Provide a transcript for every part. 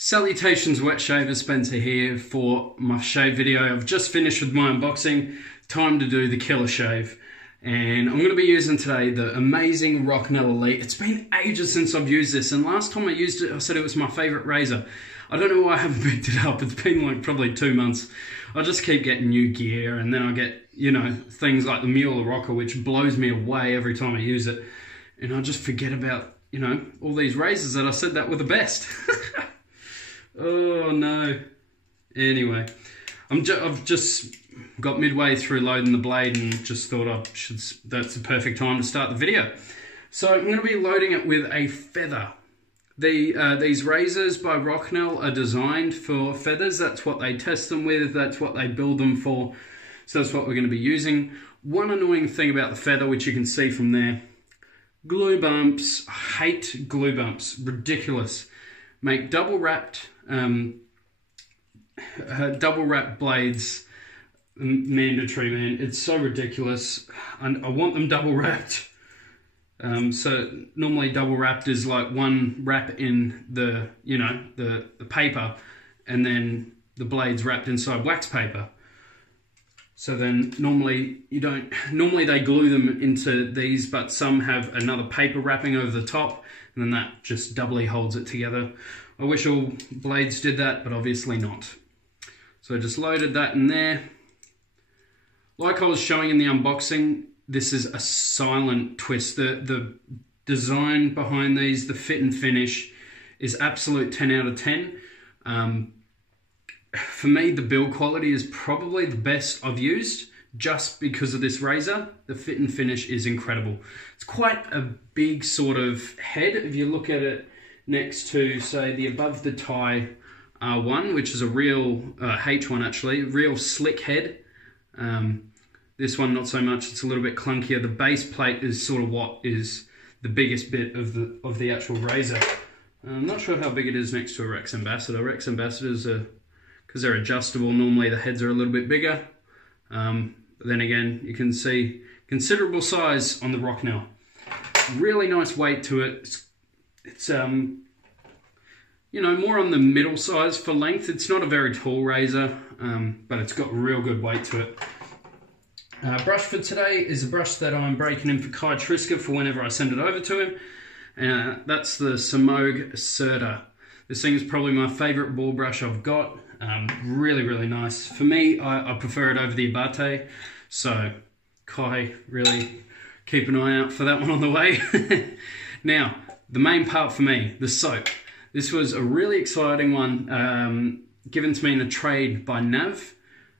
Salutations, wet shaver Spencer here for my shave video. I've just finished with my unboxing. Time to do the killer shave. And I'm going to be using today the amazing Rocknell Elite. It's been ages since I've used this, and last time I used it I said it was my favourite razor. I don't know why I haven't picked it up. It's been like probably 2 months. I just keep getting new gear, and then I get, you know, things like the Mueller Rocker, which blows me away every time I use it. And I just forget about, you know, all these razors that I said that were the best. Oh no. Anyway, I've just got midway through loading the blade and just thought that's the perfect time to start the video. So I'm going to be loading it with a feather. These razors by Rocknell are designed for feathers. That's what they test them with. That's what they build them for. So that's what we're going to be using. One annoying thing about the feather, which you can see from there, glue bumps. I hate glue bumps. Ridiculous. Make double wrapped blades mandatory, man. It's so ridiculous. And I want them double wrapped. So normally double wrapped is like one wrap in the, you know, the paper, and then the blades wrapped inside wax paper. So then normally they glue them into these, but some have another paper wrapping over the top, and then that just doubly holds it together. I wish all blades did that, but obviously not. So I just loaded that in there. Like I was showing in the unboxing, this is a silent twist. The design behind these, the fit and finish, is absolute 10 out of 10. For me, the build quality is probably the best I've used just because of this razor. The fit and finish is incredible. It's quite a big sort of head. If you look at it next to, say, the above the tie R1, which is a real H1 actually, real slick head. This one not so much, it's a little bit clunkier. The base plate is sort of what is the biggest bit of the actual razor. I'm not sure how big it is next to a Rex Ambassador. Rex Ambassadors are, because they're adjustable, normally the heads are a little bit bigger. But then again, you can see considerable size on the Rocknell. Really nice weight to it. It's you know, more on the middle size for length. It's not a very tall razor, but it's got real good weight to it. Brush for today is a brush that I'm breaking in for Kai Triska for whenever I send it over to him. That's the Samogue Serta. This thing is probably my favourite ball brush I've got. Really, really nice. For me, I prefer it over the Abate. So, Kai, really keep an eye out for that one on the way. Now, the main part for me, the soap. This was a really exciting one given to me in a trade by Nav.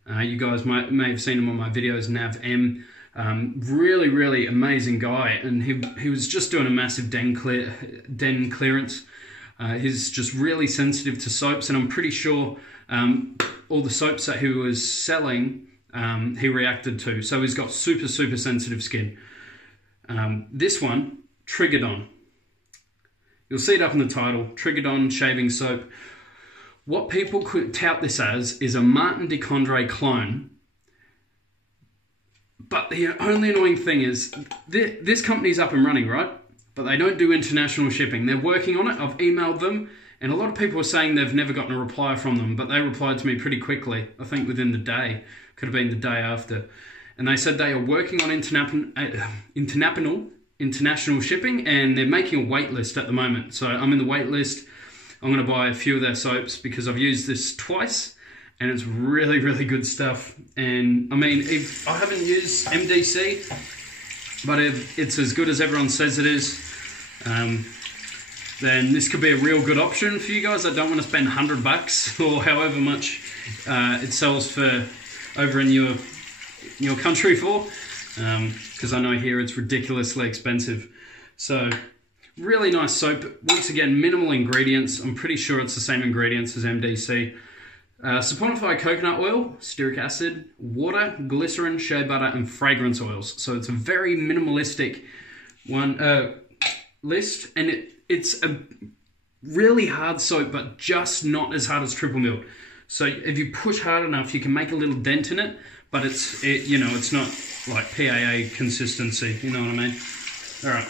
You guys may have seen him on my videos, Nav M. Really, really amazing guy, and he was just doing a massive den clearance. He's just really sensitive to soaps, and I'm pretty sure all the soaps that he was selling, he reacted to. So he's got super, super sensitive skin. This one, Trigadon. You'll see it up in the title, Trigadon shaving soap. What people could tout this as is a Martin de Condre clone. But the only annoying thing is, this company's up and running, right? But they don't do international shipping. They're working on it. I've emailed them, and a lot of people are saying they've never gotten a reply from them, but they replied to me pretty quickly. I think within the day. Could have been the day after. And they said they are working on international shipping, and they're making a wait list at the moment. So I'm in the wait list. I'm going to buy a few of their soaps because I've used this twice, and it's really, really good stuff. And I mean, if I haven't used MDC, but if it's as good as everyone says it is, then this could be a real good option for you guys that don't want to spend $100 or however much it sells for over in your country for, because I know here it's ridiculously expensive. So really nice soap. Once again, minimal ingredients. I'm pretty sure it's the same ingredients as MDC. Saponified coconut oil, stearic acid, water, glycerin, shea butter, and fragrance oils. So it's a very minimalistic one list, and it's a really hard soap, but just not as hard as triple milled. So if you push hard enough, you can make a little dent in it, but you know, it's not like PAA consistency. You know what I mean? All right.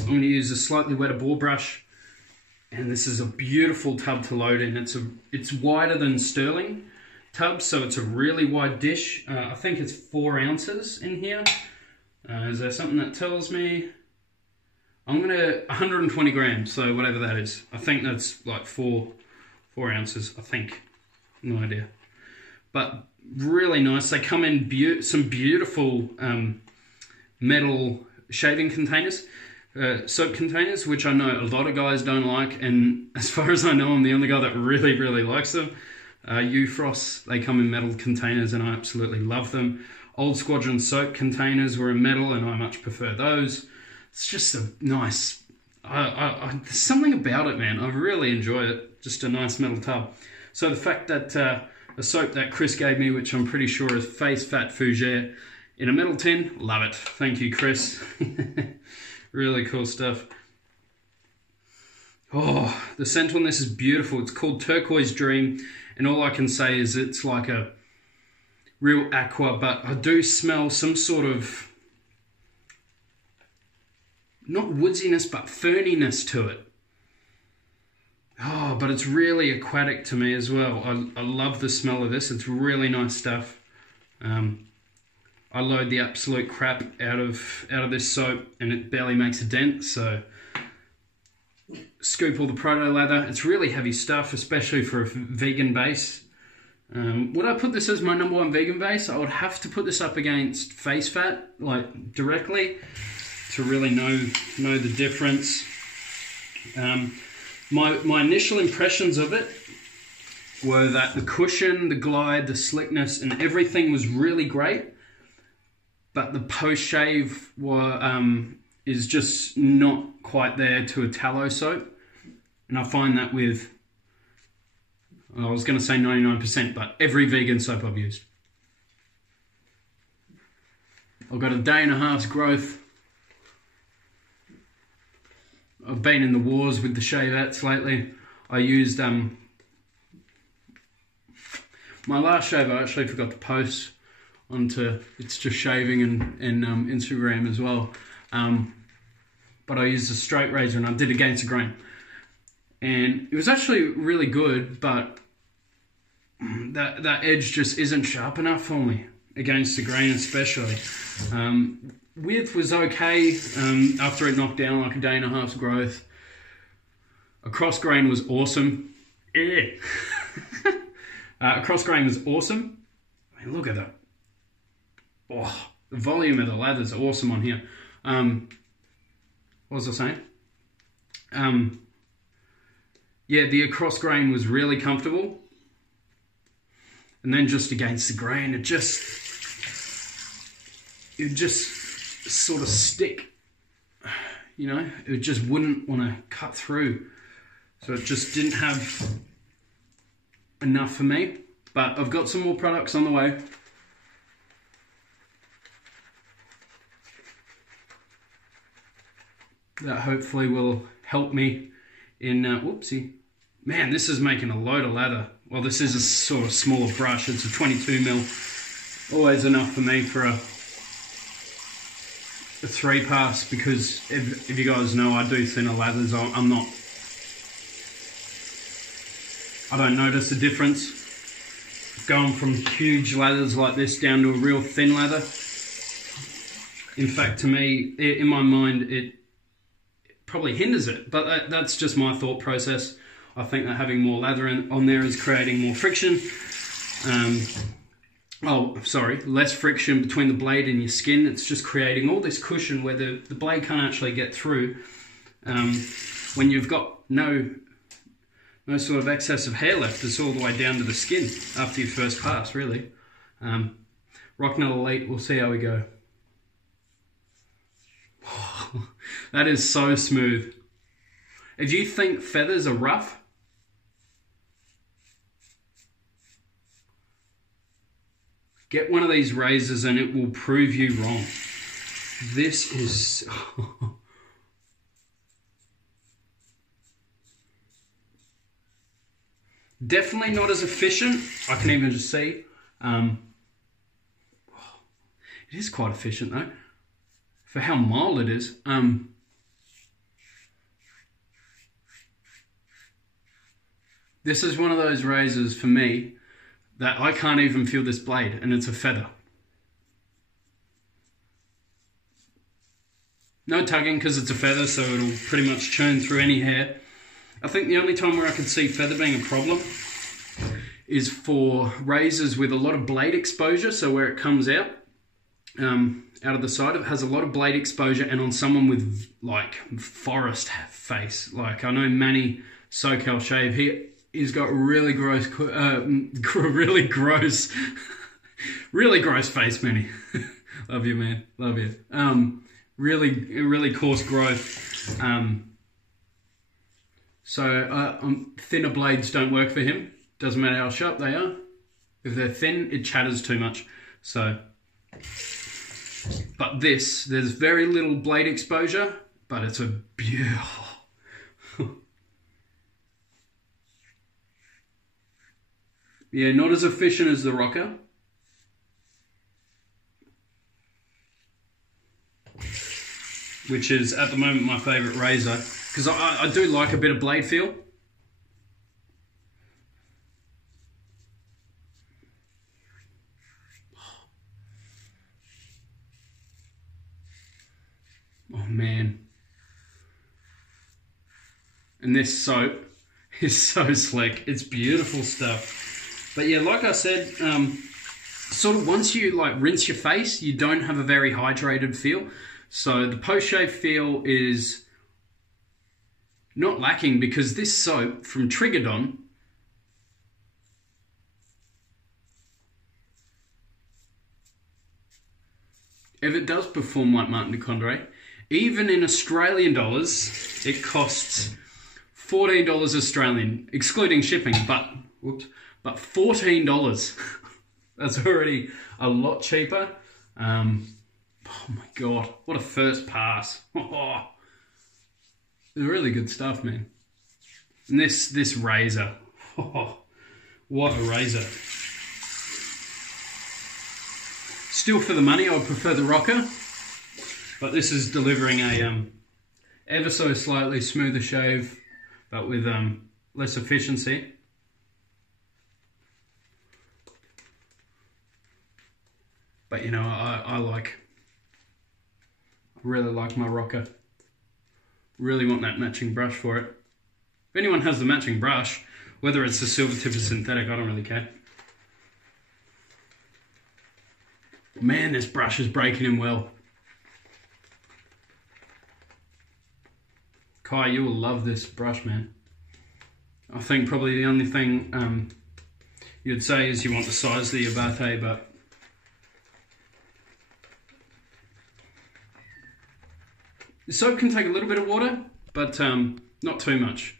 I'm going to use a slightly wetter ball brush, And this is a beautiful tub to load in. It's wider than Sterling tub, so it's a really wide dish. I think it's 4 ounces in here. Is there something that tells me? I'm gonna 120 grams, so whatever that is. I think that's like 4 ounces, I think. No idea. But really nice. They come in some beautiful metal shaving containers. Soap containers, which I know a lot of guys don't like, and as far as I know, I'm the only guy that really, really likes them. Ufros, they come in metal containers, and I absolutely love them. Old Squadron soap containers were in metal, and I much prefer those. It's just a nice... there's something about it, man. I really enjoy it. Just a nice metal tub. So the fact that the soap that Chris gave me, which I'm pretty sure is Face Fat Fougere, in a metal tin, love it. Thank you, Chris. Really cool stuff. Oh, the scent on this is beautiful. It's called Turquoise Dream, and all I can say is it's like a real aqua, but I do smell some sort of, not woodsiness, but ferniness to it. Oh, but it's really aquatic to me as well. I love the smell of this. It's really nice stuff. I load the absolute crap out of this soap, and it barely makes a dent, so scoop all the proto lather. It's really heavy stuff, especially for a vegan base. Would I put this as my #1 vegan base? I would have to put this up against Face Fat, like directly, to really know the difference. My initial impressions of it were that the cushion, the glide, the slickness, and everything was really great. But the post-shave is just not quite there to a tallow soap. And I find that with, I was going to say 99%, but every vegan soap I've used. I've got a 1.5 growth. I've been in the wars with the shavettes lately. I used, my last shave I actually forgot to post onto, it's just shaving and Instagram as well. But I used a straight razor and I did against the grain. And it was actually really good, but that edge just isn't sharp enough for me, against the grain especially. Width was okay after it knocked down like a 1.5 growth. Across grain was awesome. Across grain was awesome. I mean, look at that. Oh, the volume of the lather is awesome on here. What was I saying? Yeah, the across grain was really comfortable. And then just against the grain, it just sort of stick. You know, it just wouldn't want to cut through. So it just didn't have enough for me. But I've got some more products on the way. That hopefully will help me in, whoopsie. Man, this is making a load of lather. Well, this is a sort of smaller brush. It's a 22mm. Always enough for me for a 3-pass, because if you guys know, I do thinner lathers. I don't notice a difference going from huge lathers like this down to a real thin lather. In fact, to me, in my mind, it probably hinders it, but that's just my thought process. I think that having more lather on there is creating more friction. Less friction between the blade and your skin. It's just creating all this cushion where the blade can't actually get through. When you've got no sort of excess of hair left, it's all the way down to the skin after your first pass, really. Rocknell Elite, we'll see how we go. That is so smooth. If you think feathers are rough, get one of these razors and it will prove you wrong. This is... definitely not as efficient. I can even just see. It is quite efficient though, for how mild it is. This is one of those razors for me that I can't even feel this blade, and it's a feather. No tugging because it's a feather, so it'll pretty much churn through any hair. I think the only time where I could see feather being a problem is for razors with a lot of blade exposure, so where it comes out of the side, it has a lot of blade exposure, and on someone with like forest face, like I know Manny SoCal Shave, he's got really gross, really gross face, Manny. Love you, man, love you. Really coarse growth. So thinner blades don't work for him. Doesn't matter how sharp they are. If they're thin, it chatters too much. So, but there's very little blade exposure, but it's a beautiful. Yeah, not as efficient as the Rocker. Which is at the moment my favourite razor, because I do like a bit of blade feel. Oh man. And this soap is so slick. It's beautiful stuff. But yeah, like I said, sort of once you like rinse your face, you don't have a very hydrated feel. So the post-shave feel is not lacking, because this soap from Trigadon if it does perform like Martin de Condre, even in Australian dollars, it costs $14 Australian, excluding shipping, but $14. That's already a lot cheaper. Oh my God, what a first pass. Oh, it's really good stuff, man. And this razor, oh, what a razor. Still for the money, I would prefer the Rocker, but this is delivering a ever so slightly smoother shave, but with less efficiency. But you know, I really like my Rocker. Really want that matching brush for it. If anyone has the matching brush, whether it's a silver tip or synthetic, I don't really care. Man, this brush is breaking him well. Kai, you will love this brush, man. I think probably the only thing you'd say is you want the size of the Abate, but the soap can take a little bit of water, but not too much.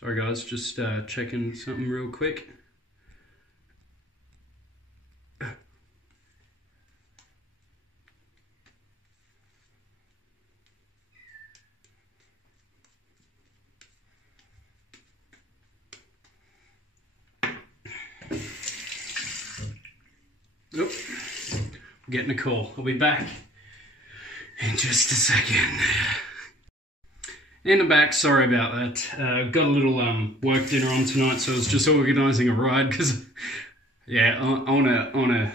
Sorry guys, just checking something real quick. Oop, getting a call. I'll be back in just a second. And I'm back, sorry about that. Got a little work dinner on tonight, so I was just organising a ride, because, yeah, I wanna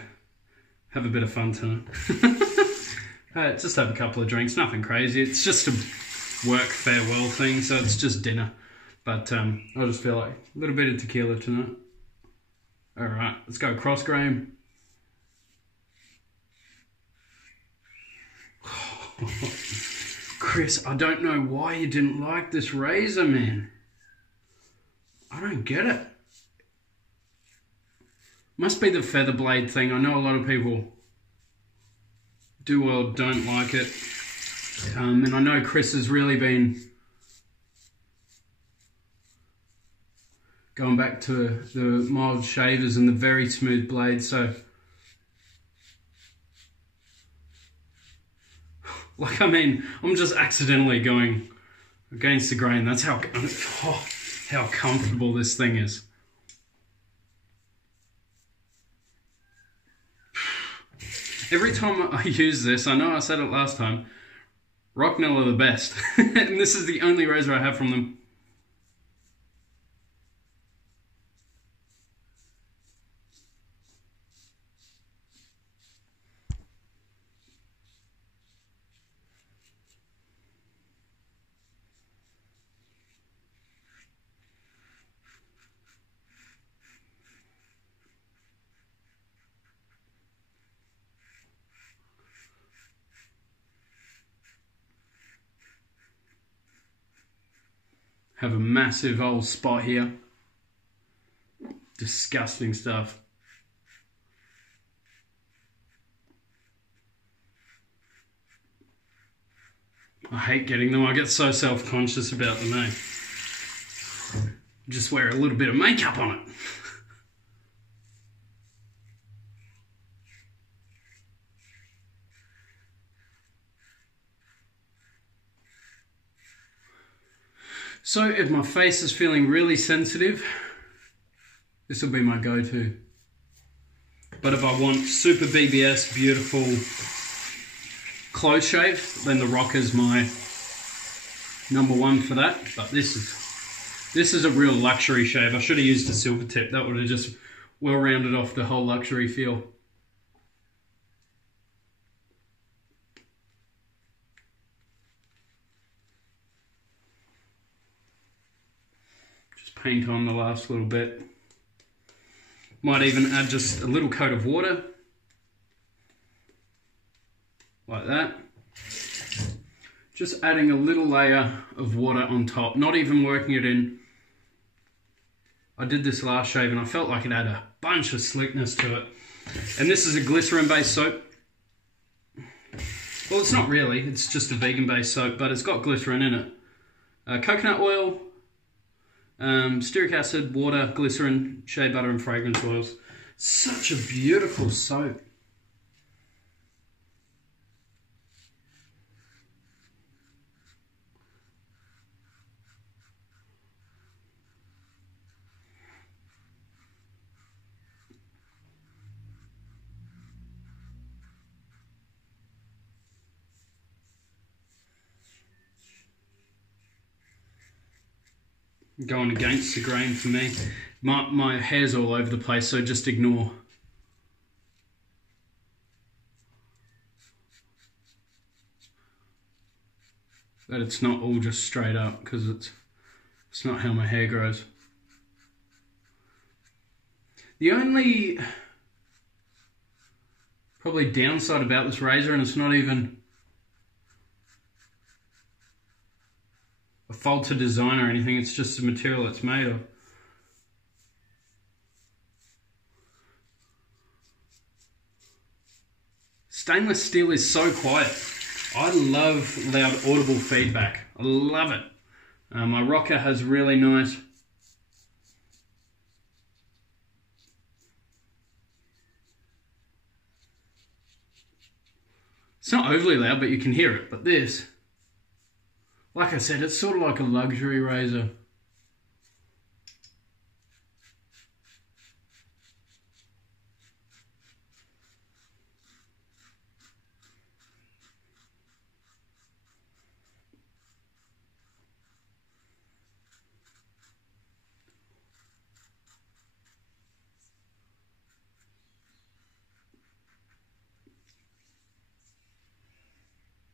have a bit of fun tonight. Just have a couple of drinks, nothing crazy. It's just a work farewell thing, so it's just dinner. But I just feel like a little bit of tequila tonight. Alright, let's go cross grain. Chris, I don't know why you didn't like this razor, man. I don't get it. Must be the feather blade thing. I know a lot of people do or don't like it. And I know Chris has really been going back to the mild shavers and the very smooth blades, so like, I mean, I'm just accidentally going against the grain. That's how comfortable this thing is. Every time I use this, I know I said it last time, Rocknell are the best. And this is the only razor I have from them. have a massive old spot here. Disgusting stuff. I hate getting them. I get so self-conscious about them, eh? Just wear a little bit of makeup on it. So if my face is feeling really sensitive, this will be my go-to. But if I want super BBS, beautiful close shave, then the Rocker is my #1 for that. But this is a real luxury shave. I should have used a silver tip. That would have just well rounded off the whole luxury feel. Just paint on the last little bit. Might even add just a little coat of water. Like that. Just adding a little layer of water on top, not even working it in. I did this last shave and I felt like it had a bunch of slickness to it. And this is a glycerin-based soap. Well, it's not really, it's just a vegan-based soap, but it's got glycerin in it. Coconut oil, stearic acid, water, glycerin, shea butter and fragrance oils. Such a beautiful soap. Going against the grain for me. My hair's all over the place, so just ignore. But it's not all just straight up, because it's not how my hair grows. The only probably downside about this razor, and it's not even a fault to design or anything, it's just the material it's made of. Stainless steel is so quiet. I love loud audible feedback. I love it. My Rocker has really nice it's not overly loud, but you can hear it. But this, like I said, it's sort of like a luxury razor.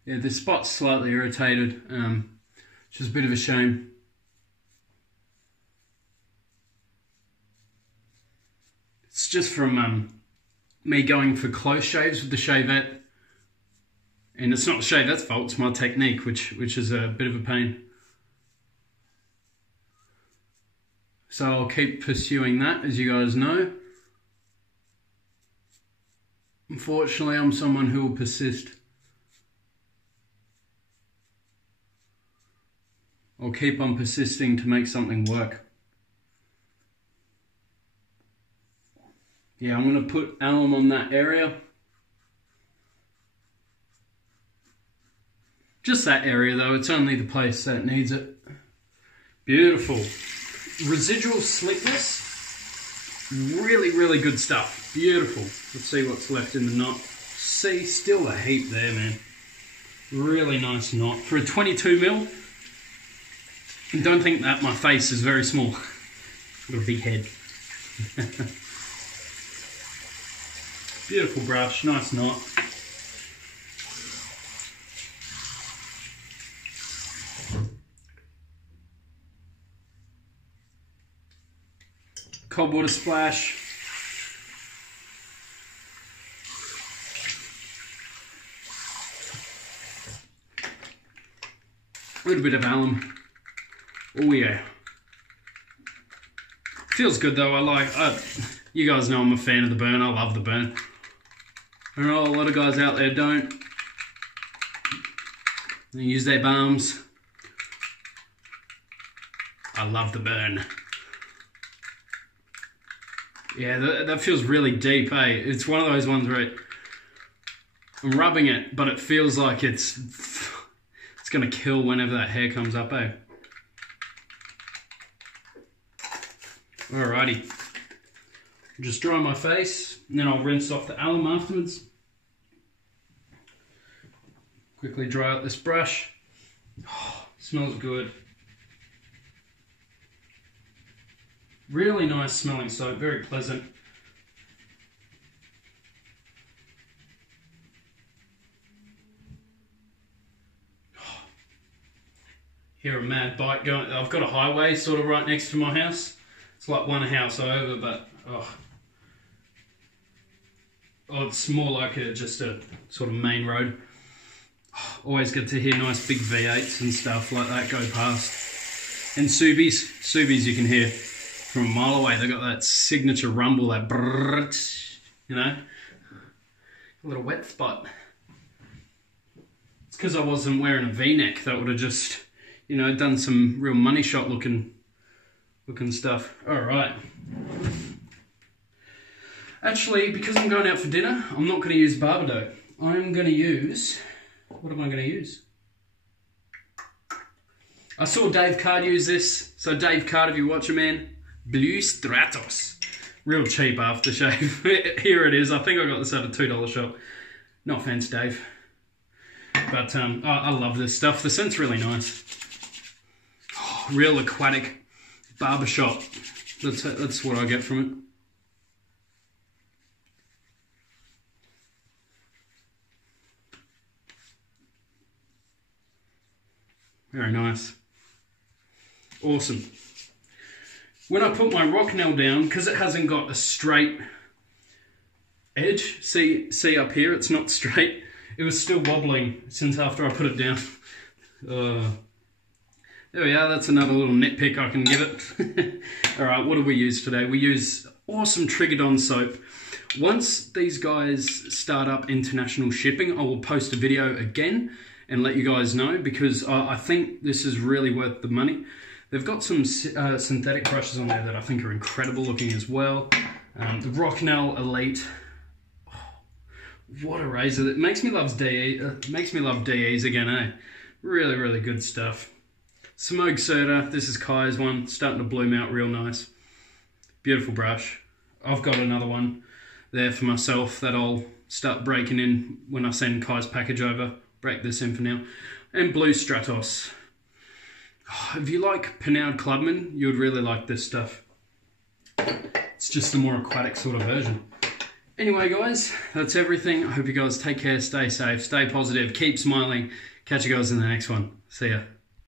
Yeah, this spot's slightly irritated, which is a bit of a shame. It's just from me going for close shaves with the shavette. And it's not the shavette's fault, it's my technique, which is a bit of a pain. So I'll keep pursuing that, as you guys know. Unfortunately, I'm someone who will persist. I'll keep on persisting to make something work. Yeah, I'm going to put alum on that area. Just that area though, it's only the place that needs it. Beautiful. Residual slickness. Really, really good stuff. Beautiful. Let's see what's left in the knot. See, still a heap there, man. Really nice knot. For a 22mm, and don't think that my face is very small. I've got a big head. Beautiful brush, nice knot. Cold water splash. A little bit of alum. Oh yeah. Feels good though. You guys know I'm a fan of the burn. I love the burn. I know a lot of guys out there don't. They use their balms. I love the burn. Yeah, that feels really deep, eh? It's one of those ones where I'm rubbing it, but it feels like it's gonna kill whenever that hair comes up, eh? Alrighty. Just dry my face, and then I'll rinse off the alum afterwards. Quickly dry out this brush. Oh, smells good. Really nice smelling soap, very pleasant. Hear a mad bike going. I've got a highway sort of right next to my house. It's like one house over, but it's more like just a sort of main road. Always get to hear nice big V8s and stuff like that go past. And Subies you can hear from a mile away. They got that signature rumble, that brrrt, you know, a little wet spot. It's because I wasn't wearing a V-neck. That would have just, you know, done some real money shot looking stuff. All right. Actually, because I'm going out for dinner, I'm not going to use barber dough. I'm going to use, what am I going to use? I saw Dave Card use this. So Dave Card, if you watch a man, Blue Stratos. Real cheap aftershave. Here it is. I think I got this at a $2 shop. No offense, Dave. But I love this stuff. The scent's really nice. Oh, real aquatic barbershop. That's what I get from it. Very nice. Awesome. When I put my rock nail down, because it hasn't got a straight edge, see up here, it's not straight. It was still wobbling since after I put it down. There we are, that's another little nitpick I can give it. Alright, what do we use today? We use awesome Trigadon soap. Once these guys start up international shipping, I will post a video again and let you guys know, because I think this is really worth the money. They've got some synthetic brushes on there that I think are incredible looking as well. The Rocknell Elite. Oh, what a razor. It makes me love DEs again, eh? Really, really good stuff. Smoke Serta. This is Kai's one. Starting to bloom out real nice. Beautiful brush. I've got another one there for myself that I'll start breaking in when I send Kai's package over. Break this in for now. And Blue Stratos. Oh, if you like Pinard Clubman, you would really like this stuff. It's just a more aquatic sort of version. Anyway, guys, that's everything. I hope you guys take care, stay safe, stay positive, keep smiling. Catch you guys in the next one. See ya.